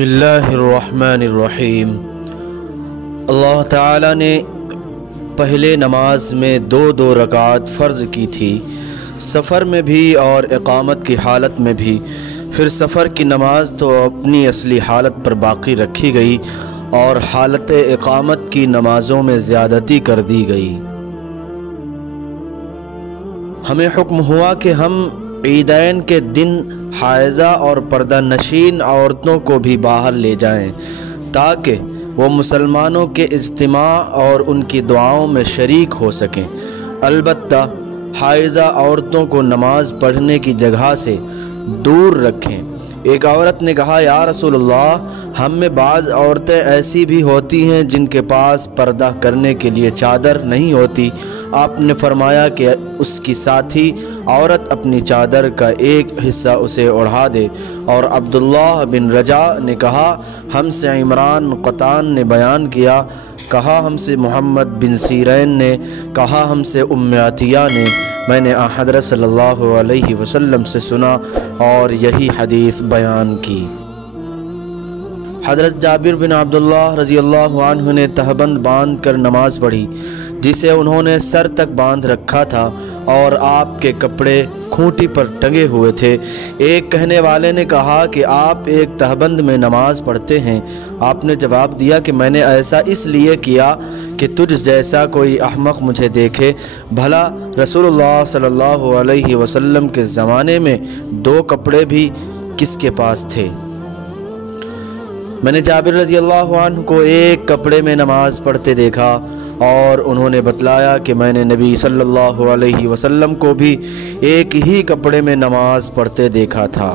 बिस्मिल्लाहिर्रहमानिर्रहीम। अल्लाह ताला ने पहले नमाज में दो रकात फ़र्ज़ की थी, सफ़र में भी और इक़ामत की हालत में भी। फिर सफ़र की नमाज तो अपनी असली हालत पर बाक़ी रखी गई और हालत इक़ामत की नमाज़ों में ज़्यादती कर दी गई। हमें हुक्म हुआ कि हम ईदैन के दिन हायज़ा और पर्दा नशीन औरतों को भी बाहर ले जाएं, ताकि वो मुसलमानों के इज्तिमा और उनकी दुआओं में शरीक हो सकें। अलबत्ता हायज़ा औरतों को नमाज पढ़ने की जगह से दूर रखें। एक औरत ने कहा, या रसूलल्लाह, हम में बाज़ औरतें ऐसी भी होती हैं जिनके पास पर्दा करने के लिए चादर नहीं होती। आपने फरमाया कि उसकी साथी औरत अपनी चादर का एक हिस्सा उसे ओढ़ा दे। और अब्दुल्लाह बिन रजा ने कहा, हमसे इमरान क़तान ने बयान किया, कहा हमसे मोहम्मद बिन सीरैन ने, कहा हमसे उम्मे अतिया ने, मैंने हज़रत सल्लल्लाहु अलैहि वसल्लम से सुना और यही हदीस बयान की। हज़रत जाबिर बिन अब्दुल्लाह रज़ियल्लाहु अन्हु ने तहबंद बांध कर नमाज पढ़ी, जिसे उन्होंने सर तक बांध रखा था और आपके कपड़े खूंटी पर टंगे हुए थे। एक कहने वाले ने कहा कि आप एक तहबंद में नमाज पढ़ते हैं। आपने जवाब दिया कि मैंने ऐसा इसलिए किया कि तुझ जैसा कोई अहमक मुझे देखे। भला रसूलुल्लाह सल्लल्लाहु अलैहि वसल्लम के ज़माने में दो कपड़े भी किसके पास थे? मैंने जाबिर रज़ियल्लाहु अन्हु को एक कपड़े में नमाज पढ़ते देखा और उन्होंने बतलाया कि मैंने नबी सल्लल्लाहु अलैहि वसल्लम को भी एक ही कपड़े में नमाज पढ़ते देखा था।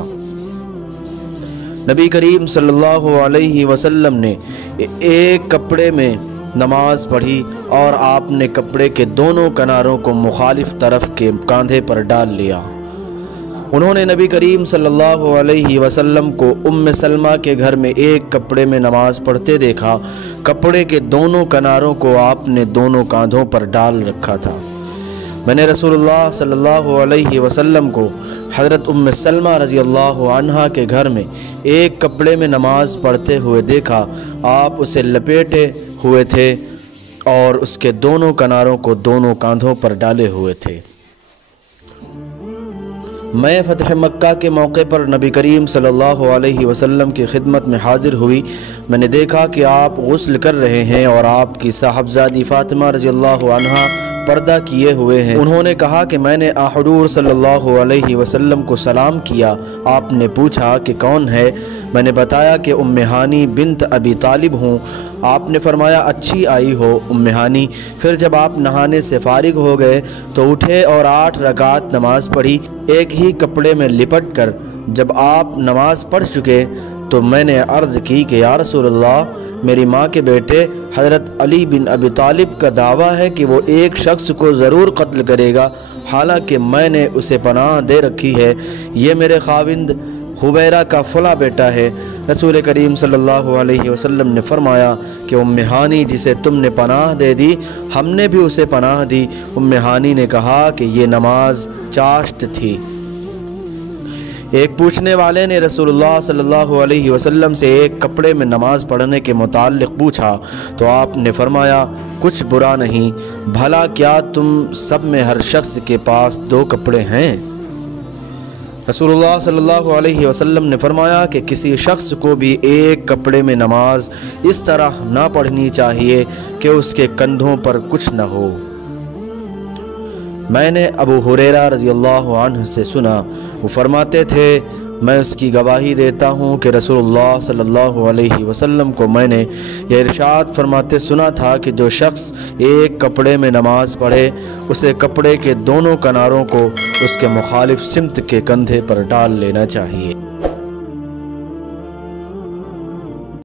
नबी करीम सल्लल्लाहु अलैहि वसल्लम ने एक कपड़े में नमाज पढ़ी और आपने कपड़े के दोनों किनारों को मुखालिफ तरफ के कंधे पर डाल लिया। उन्होंने नबी करीम सल्लल्लाहु अलैहि वसल्लम को उम्मे सलमा के घर में एक कपड़े में नमाज पढ़ते देखा। कपड़े के दोनों किनारों को आपने दोनों कांधों पर डाल रखा था। मैंने रसूलुल्लाह सल्लल्लाहु अलैहि वसल्लम को हज़रत उम्मे सलमा रज़ियल्लाहु अन्हा के घर में एक कपड़े में नमाज पढ़ते हुए देखा। आप उसे लपेटे हुए थे और उसके दोनों किनारों को दोनों कांधों पर डाले हुए थे। मैं फ़तह मक्का के मौके पर नबी करीम सल्लल्लाहु अलैहि वसल्लम की खिदमत में हाजिर हुई। मैंने देखा कि आप गुस्ल कर रहे हैं और आपकी साहबजादी फ़ातिमा रज़ियल्लाहु अन्हा पर्दा किए हुए हैं। उन्होंने कहा कि मैंने हुज़ूर सल्लल्लाहु अलैहि वसल्लम को सलाम किया। आपने पूछा कि कौन है? मैंने बताया कि उम्मे हानी बिन्त अबी तालिब हूँ। आपने फरमाया, अच्छी आई हो उम्मे हानी। फिर जब आप नहाने से फारिग हो गए तो उठे और 8 रकात नमाज पढ़ी, एक ही कपड़े में लिपट कर। जब आप नमाज पढ़ चुके तो मैंने अर्ज़ की कि या रसूलल्लाह, मेरी माँ के बेटे हज़रत अली बिन अबी तालिब का दावा है कि वो एक शख्स को ज़रूर कत्ल करेगा, हालांकि मैंने उसे पनाह दे रखी है। ये मेरे खाविंद हुबैरा का फला बेटा है। रसूल करीम सल्लल्लाहु अलैहि वसल्लम ने फरमाया कि उम्मे हानी, जिसे तुमने पनाह दे दी, हमने भी उसे पनाह दी। उम्मे हानी ने कहा कि ये नमाज चाश्त थी। एक पूछने वाले ने रसूलुल्लाह सल्लल्लाहु अलैहि वसल्लम से एक कपड़े में नमाज पढ़ने के मुताल्लिक़ पूछा तो आपने फरमाया, कुछ बुरा नहीं, भला क्या तुम सब में हर शख्स के पास 2 कपड़े हैं? रसूलुल्लाह सल्लल्लाहु अलैहि वसल्लम ने फरमाया कि किसी शख्स को भी एक कपड़े में नमाज इस तरह ना पढ़नी चाहिए कि उसके कंधों पर कुछ न हो। मैंने अबू हुरैरा रज़ियल्लाहु अन्हु से सुना, वो फरमाते थे, मैं उसकी गवाही देता हूँ कि रसूलुल्लाह सल्लल्लाहु अलैहि वसल्लम को मैंने यह इरशाद फरमाते सुना था कि जो शख्स एक कपड़े में नमाज पढ़े, उसे कपड़े के दोनों किनारों को उसके मुखालिफ सिमत के कंधे पर डाल लेना चाहिए।